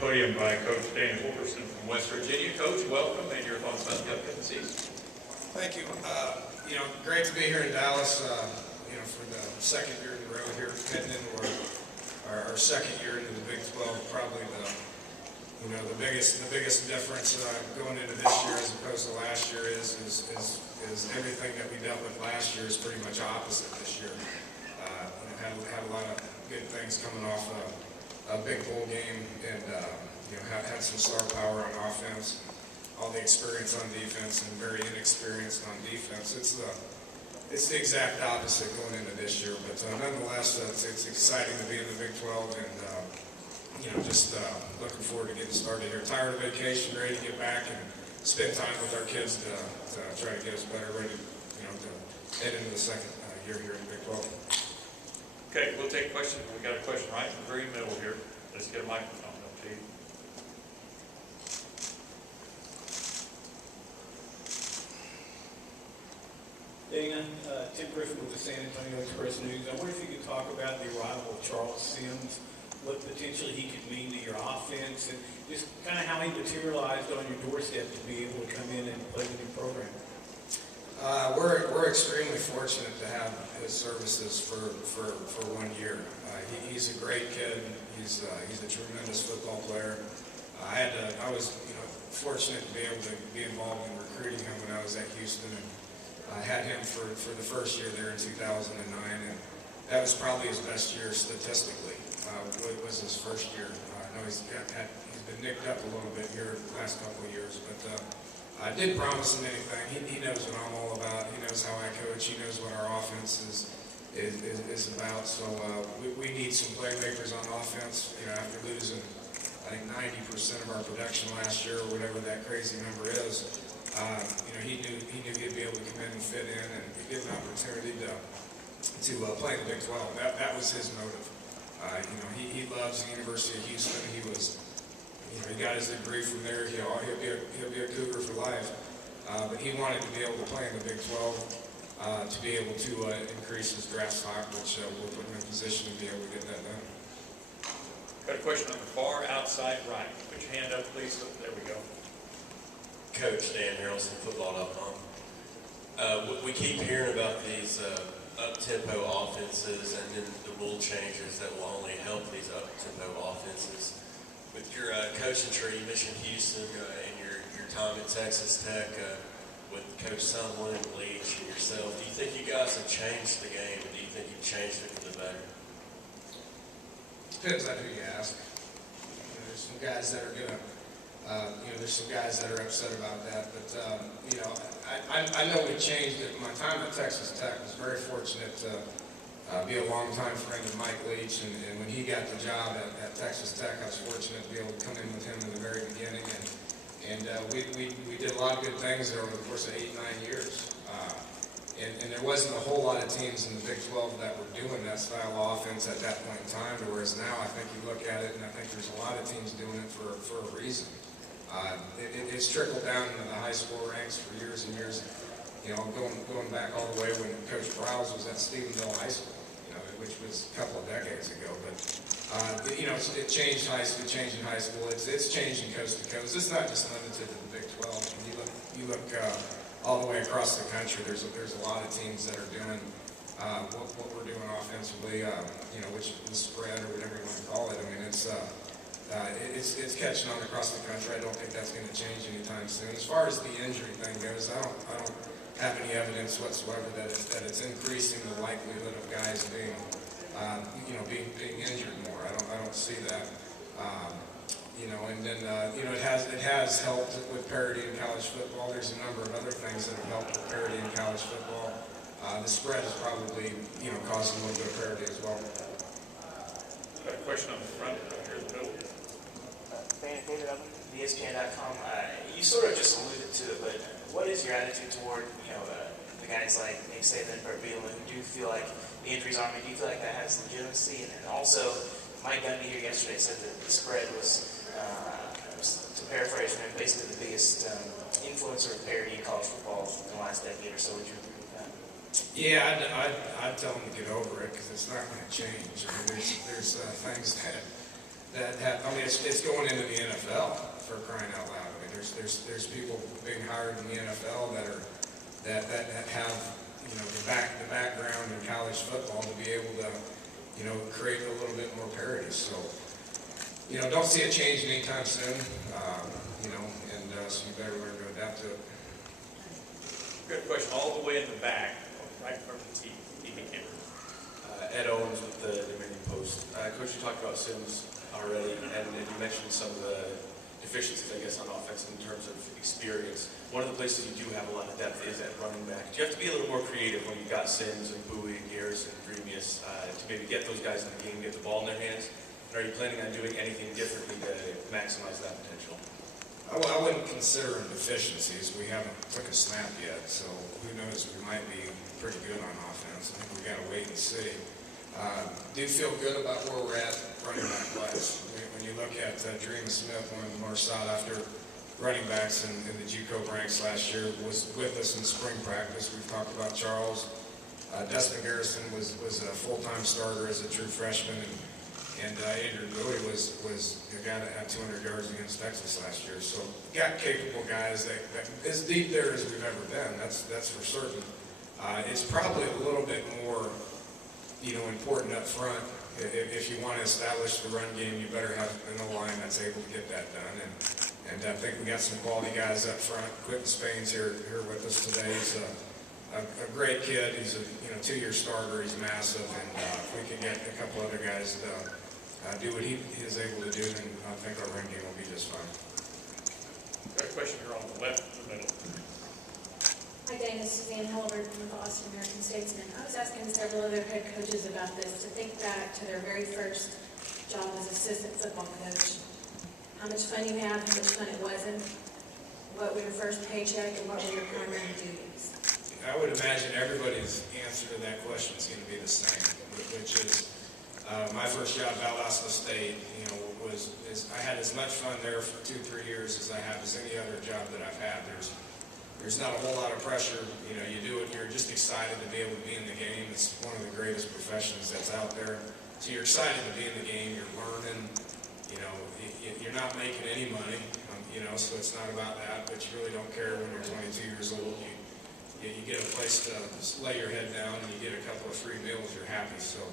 podium by Coach Dan Holgorsen from West Virginia. Coach, welcome, and your thoughts about the upcoming season. Thank you. Great to be here in Dallas, for the second year in a row here, heading into our second year into the Big 12. Probably the biggest difference going into this year as opposed to last year is everything that we dealt with last year is pretty much opposite this year. Had a lot of good things coming off a big bowl game, and had some star power on offense. All the experience on defense and very inexperienced on defense. It's the exact opposite going into this year, but nonetheless, it's exciting to be in the Big 12, and just looking forward to getting started here. Tired of vacation, ready to get back and spend time with our kids to try to get us better, ready to head into the second year here in the Big 12. Okay, we'll take questions. We got a question right in the very middle here. Let's get a microphone up to you. Dana, Tim Griffin with the San Antonio Express News. I wonder if you could talk about the arrival of Charles Sims, what potentially he could mean to your offense, and just kind of how he materialized on your doorstep to be able to come in and play the new program. We're extremely fortunate to have his services for 1 year. He's a great kid. He's a tremendous football player. I was fortunate to be able to be involved in recruiting him when I was at Houston, and I had him for the first year there in 2009, and that was probably his best year statistically. It was his first year. I know he's been nicked up a little bit here the last couple of years, but I didn't promise him anything. He knows what I'm all about. He knows how I coach. He knows what our offense is about. So we need some playmakers on offense. After losing, I think 90% of our production last year, or whatever that crazy number is. He knew he'd be able to come in and fit in and give an opportunity to play in the Big 12. That was his motive. He loves the University of Houston. He got his degree from there. He'll be a Cougar for life. But he wanted to be able to play in the Big 12 to be able to increase his draft stock, which will put him in a position to be able to get that done. Got a question on the far outside right. Put your hand up, please. There we go. Coach Dan Harrelson, football.com. We keep hearing about these up-tempo offenses and then the rule changes that will only help these up-tempo offenses. With your coaching tree, you mentioned Houston and your time at Texas Tech with Coach Sumlin and Leach and yourself. Do you think you guys have changed the game, or do you think you've changed it for the better? Depends on who you ask. There's some guys that are going to there's some guys that are upset about that, but I know we changed it. My time at Texas Tech was very fortunate to be a longtime friend of Mike Leach, and when he got the job at Texas Tech, I was fortunate to be able to come in with him in the very beginning, and we did a lot of good things there over the course of 8-9 years. And there wasn't a whole lot of teams in the Big 12 that were doing that style of offense at that point in time, whereas now I think you look at it, and I think there's a lot of teams doing it for a reason. It's trickled down into the high school ranks for years and years, going back all the way when Coach Browse was at Stephenville High School, which was a couple of decades ago. But it changed high school, changing high school. It's changing coast to coast. It's not just limited to the Big 12. When you look all the way across the country, there's a lot of teams that are doing what we're doing offensively, which is spread or whatever you want to call it. I mean, it's catching on across the country. I don't think that's going to change anytime soon. As far as the injury thing goes, I don't have any evidence whatsoever that it's increasing the likelihood of guys being injured more. I don't see that. And then it has helped with parity in college football. There's a number of other things that have helped with parity in college football. The spread has probably caused a little bit of parity as well. Got a question on the front here in the middle. David Upton, ESPN.com. You sort of just alluded to it, but what is your attitude toward the guys like Nick Saban and Bert Bielema who do feel like the injuries on me? Do you feel like that has legitimacy? And also, Mike Gundy here yesterday said that the spread was, to paraphrase him, basically the biggest influencer of parity in college football in the last decade or so. Would you agree with that? Yeah, I'd tell them to get over it because it's not going to change. I mean, there's things that that have, I mean, it's going into the NFL for crying out loud. I mean, there's people being hired in the NFL that have, you know, the background in college football to be able to, you know, create a little bit more parity. So, you know, don't see a change anytime soon, you know, and so you better learn to adapt to it. Good question, all the way in the back, right in front of the TV camera. Ed Owens with the Dominion Post. Coach, you talked about Sims already, and you mentioned some of the deficiencies, I guess, on offense in terms of experience. One of the places you do have a lot of depth is at running back. Do you have to be a little more creative when you've got Sims and Bowie and Garrison and Dreamius to maybe get those guys in the game, get the ball in their hands? And are you planning on doing anything differently to maximize that potential? I wouldn't consider them deficiencies. We haven't took a snap yet, so who knows, we might be pretty good on offense. I think we got to wait and see. Do feel good about where we're at running back wise. When you look at Dreamius Smith, one of the more sought after running backs in the JUCO ranks last year, was with us in spring practice. We've talked about Charles. Dustin Garrison was a full-time starter as a true freshman, and Andrew Bowie was the guy that had 200 yards against Texas last year. So got capable guys that as deep there as we've ever been. That's for certain. It's probably a little bit more, you know, important up front. If you want to establish the run game, you better have an O-line that's able to get that done. And I think we got some quality guys up front. Quentin Spain's here with us today. He's a great kid. He's a 2-year starter. He's massive. And if we can get a couple other guys to do what he is able to do, then I think our run game will be just fine. Got a question here on the left in the middle. Hi, Dana. Suzanne Holgorsen with the Austin American Statesman. I was asking several other head coaches about this, to think back to their very first job as assistant football coach. How much fun you had, how much fun it wasn't, what were your first paycheck, and what were your primary duties? I would imagine everybody's answer to that question is going to be the same, which is my first job at Valdosta State, I had as much fun there for 2-3 years as I have as any other job that I've had. There's not a whole lot of pressure. You do it, you're just excited to be able to be in the game. It's one of the greatest professions that's out there. So you're excited to be in the game, you're learning, you're not making any money, so it's not about that, but you really don't care when you're 22 years old. You get a place to lay your head down and you get a couple of free meals, you're happy. So,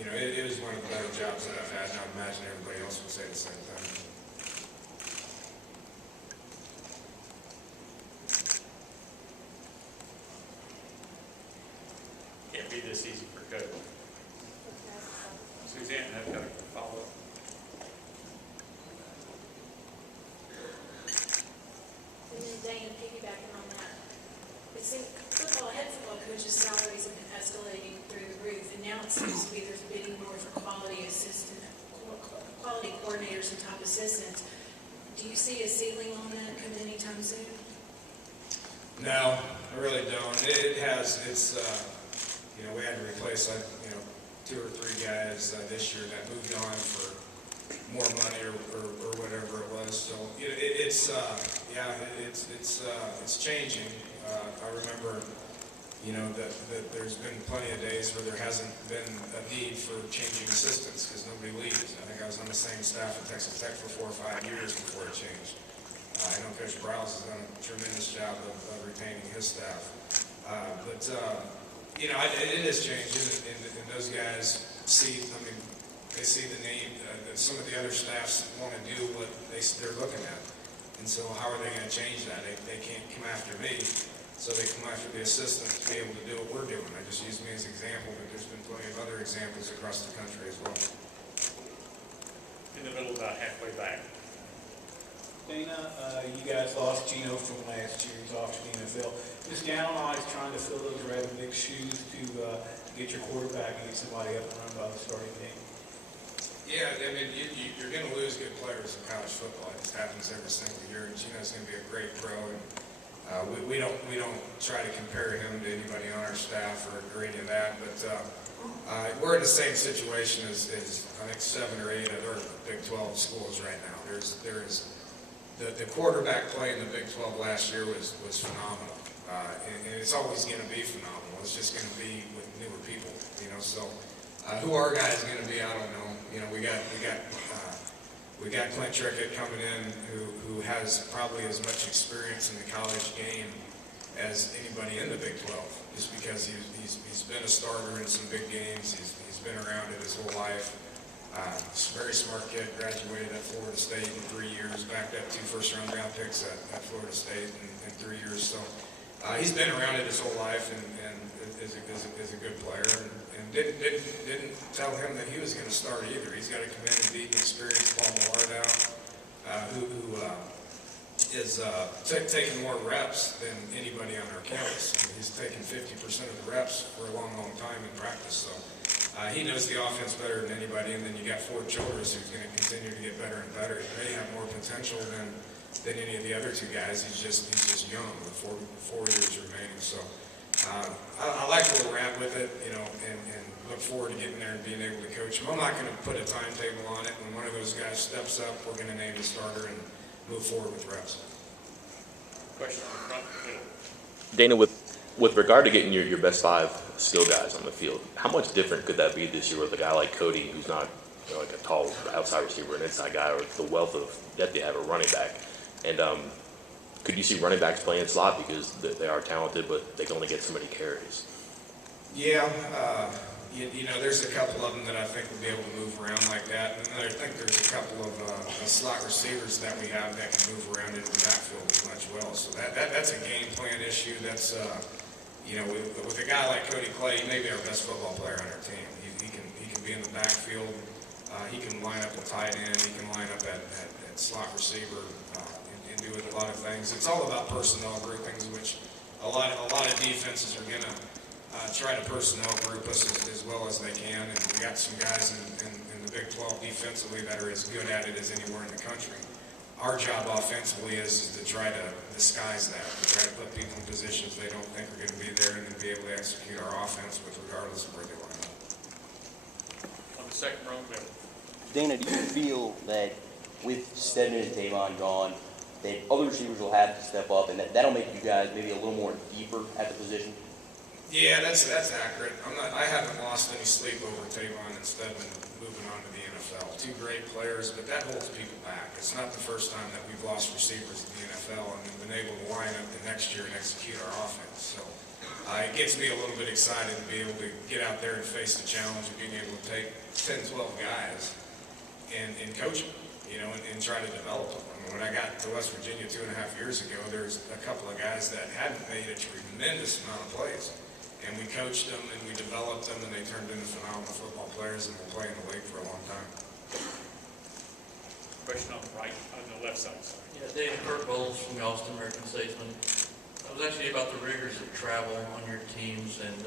it is one of the better jobs that I've had, and I imagine everybody else would say the same thing. Can't be this easy for Coach. Suzanne, I've got a follow-up. Dana, piggybacking on that, it seems head football coaches' salaries have been escalating through the roof, and now it seems to be there's bidding more for quality coordinators and top assistants. Do you see a ceiling on that coming anytime soon? No, I really don't. We had to replace 2 or 3 guys this year that moved on for more money or whatever it was. So it's changing. I remember that there's been plenty of days where there hasn't been a need for changing assistants because nobody leaves. I think I was on the same staff at Texas Tech for 4 or 5 years before it changed. I know Coach Browse has done a tremendous job of retaining his staff. It is changing, and those guys they see the need. Some of the other staffs want to do what they're looking at. And so how are they going to change that? They can't come after me, so they come after the assistants to be able to do what we're doing. I just use me as an example, but there's been plenty of other examples across the country as well. In the middle, about halfway back. Dana, you guys lost Gino from last year. He's off to the NFL. Just galvanized trying to fill those rather big shoes to get your quarterback and get somebody up and run by the starting game. Yeah, you're going to lose good players in college football. It just happens every single year. And Gino's going to be a great pro, and we don't try to compare him to anybody on our staff or any of that. But we're in the same situation as I think 7 or 8 other Big 12 schools right now. The quarterback play in the Big 12 last year was phenomenal, and it's always going to be phenomenal. It's just going to be with newer people, So Who our guys are going to be, I don't know. You know, we got Clint Trickett coming in, who has probably as much experience in the college game as anybody in the Big 12, just because he's been a starter in some big games. He's been around it his whole life. He's a very smart kid, graduated at Florida State in 3 years, backed up 2 first-round draft picks at Florida State in 3 years. So he's been around it his whole life and is a good player. And didn't tell him that he was going to start either. He's got to come in and beat an experienced Paul Millard out, who is taking more reps than anybody on our campus. He's taken 50% of the reps for a long, long time in practice. So he knows the offense better than anybody. And then you got Ford Childress, who's going to continue to get better and better. He may have more potential than any of the other 2 guys. He's just young with 4 years remaining. So I like where we're at with it, you know, and look forward to getting there and being able to coach him. I'm not going to put a timetable on it. When one of those guys steps up, we're going to name the starter and move forward with reps. Question on the front. Dana, with regard to getting your best 5 skill guys on the field, how much different could that be this year with a guy like Cody, who's not, you know, like a tall outside receiver, an inside guy, or the wealth of depth you have a running back? And could you see running backs playing slot because they are talented, but they can only get so many carries? Yeah, you know, there's a couple of them that I think will be able to move around like that. And then I think there's a couple of slot receivers that we have that can move around into the backfield as much well. So that's a game plan issue. That's, you know, with a guy like Cody Clay, he may be our best football player on our team. He can be in the backfield. He can line up a tight end. He can line up at slot receiver and do a lot of things. It's all about personnel groupings, which a lot of defenses are going to try to personnel group us as well as they can. And we got some guys in the Big 12 defensively that are as good at it as anywhere in the country. Our job offensively is to try to disguise that, to try to put people in positions they don't think are going to be there and then be able to execute our offense with regardless of where they line up. On the second row, middle. Dana, do you feel that with Stedman and Tavon gone, that other receivers will have to step up, and that'll make you guys maybe a little more deeper at the position? Yeah, that's accurate. I haven't lost any sleep over Tavon and Stedman moving on to the NFL. 2 great players, but that holds people back. It's not the first time that we've lost receivers in the NFL and then been able to line up the next year and execute our offense. So it gets me a little bit excited to be able to get out there and face the challenge of being able to take 10, 12 guys and coach them, you know, and try to develop them. I mean, when I got to West Virginia 2.5 years ago, there's a couple of guys that hadn't made a tremendous amount of plays. And we coached them and we developed them and they turned into phenomenal football players and will play in the league for a long time. Question on the right, on the left side, sorry. Yeah, David Kurt Bowles from the Austin American Statesman. It was actually about the rigors of travel on your teams and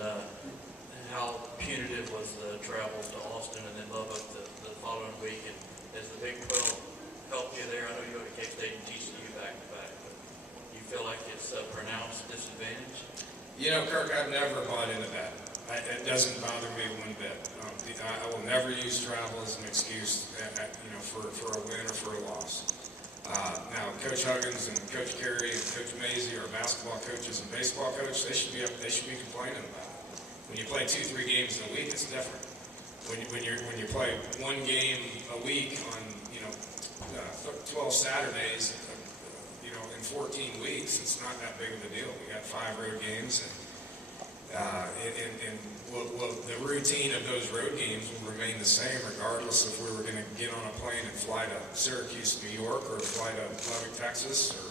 how punitive was the travel to Austin and then Lubbock the following week. And as the Big 12 helped you there, I know you go to K-State and TCU back to back, but you feel like it's a pronounced disadvantage? You know, Kirk, I've never bought into that. It doesn't bother me one bit. I will never use travel as an excuse, you know, for a win or for a loss. Now, Coach Huggins and Coach Carey and Coach Mazey are basketball coaches and baseball coaches. They should be complaining about it. When you play 2-3 games in a week, it's different. When you play 1 game a week on 12 Saturdays, you know, in 14 weeks, it's not that big of a deal. We got 5 road games, and the routine of those road games will remain the same regardless if we were going to get on a plane and fly to Syracuse, New York, or fly to Lubbock, Texas, or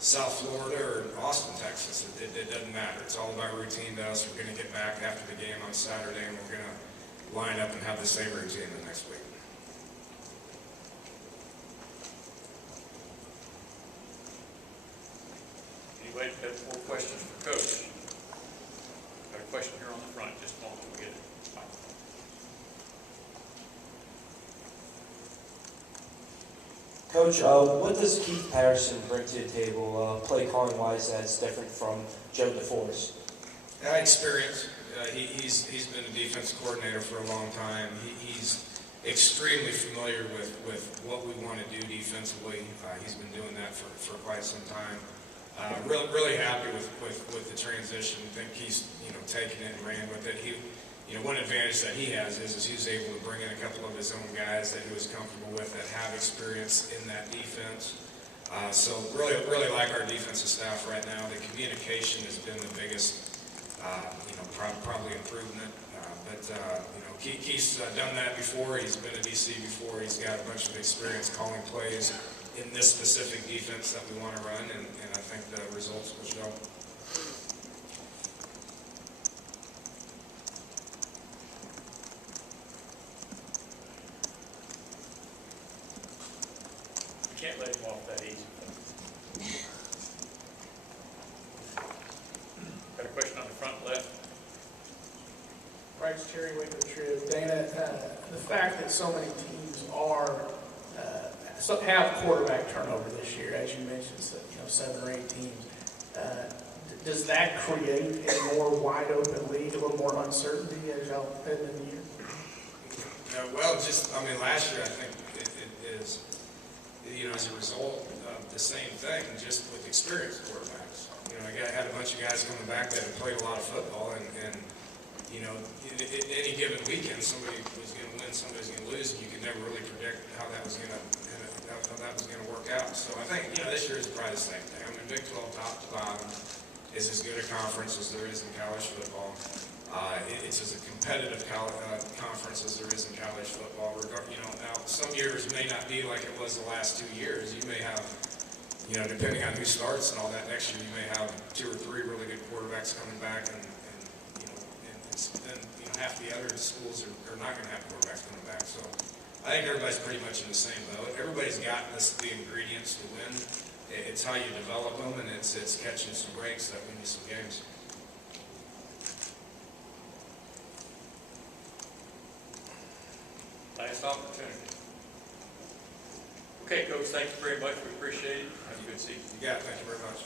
South Florida, or Austin, Texas. It doesn't matter. It's all about routine to us. We're going to get back after the game on Saturday, and we're going to line up and have the same routine the next week. Anybody have more questions for Coach? Got a question here on the front, just a moment, we'll get it. Coach, what does Keith Patterson bring to the table, play calling wise, that's different from Joe DeForest? Experience. He's been a defensive coordinator for a long time. He's extremely familiar with what we want to do defensively. He's been doing that for quite some time. Really happy with the transition. I think he's taken it and ran with it. one advantage that he has is he's able to bring in a couple of his own guys that he was comfortable with that have experience in that defense. So really like our defensive staff right now. The communication has been the biggest, probably improvement. Keith's done that before. He's been a DC before. He's got a bunch of experience calling plays in this specific defense that we want to run, and I think the results will show. You can't let him off that easy. Got a question on the front left? Bryce Cherry, Waco Trib. Dana, the fact that so many teams have quarterback turnover this year, as you mentioned, 7 or 8 teams, does that create a more wide open league, a little more uncertainty as y'all head into the year? Last year I think it is, as a result of the same thing, just with experienced quarterbacks. I had a bunch of guys coming back that had played a lot of football, and any given weekend, somebody was going to win, somebody's going to lose, and you could never really predict how that was going to work out. So I think this year is probably the same thing. Big 12 top to bottom is as good a conference as there is in college football. It's as a competitive conference as there is in college football. Now some years may not be like it was the last 2 years. You may have, depending on who starts and all that, next year you may have 2 or 3 really good quarterbacks coming back, and then half the other schools are not going to have quarterbacks coming back. So I think everybody's pretty much in the same boat. Everybody's got the ingredients to win. It's how you develop them, and it's catching some breaks that win you some games. Last opportunity. Okay, Coach, thank you very much. We appreciate it. Have a good season. Yeah, thank you very much.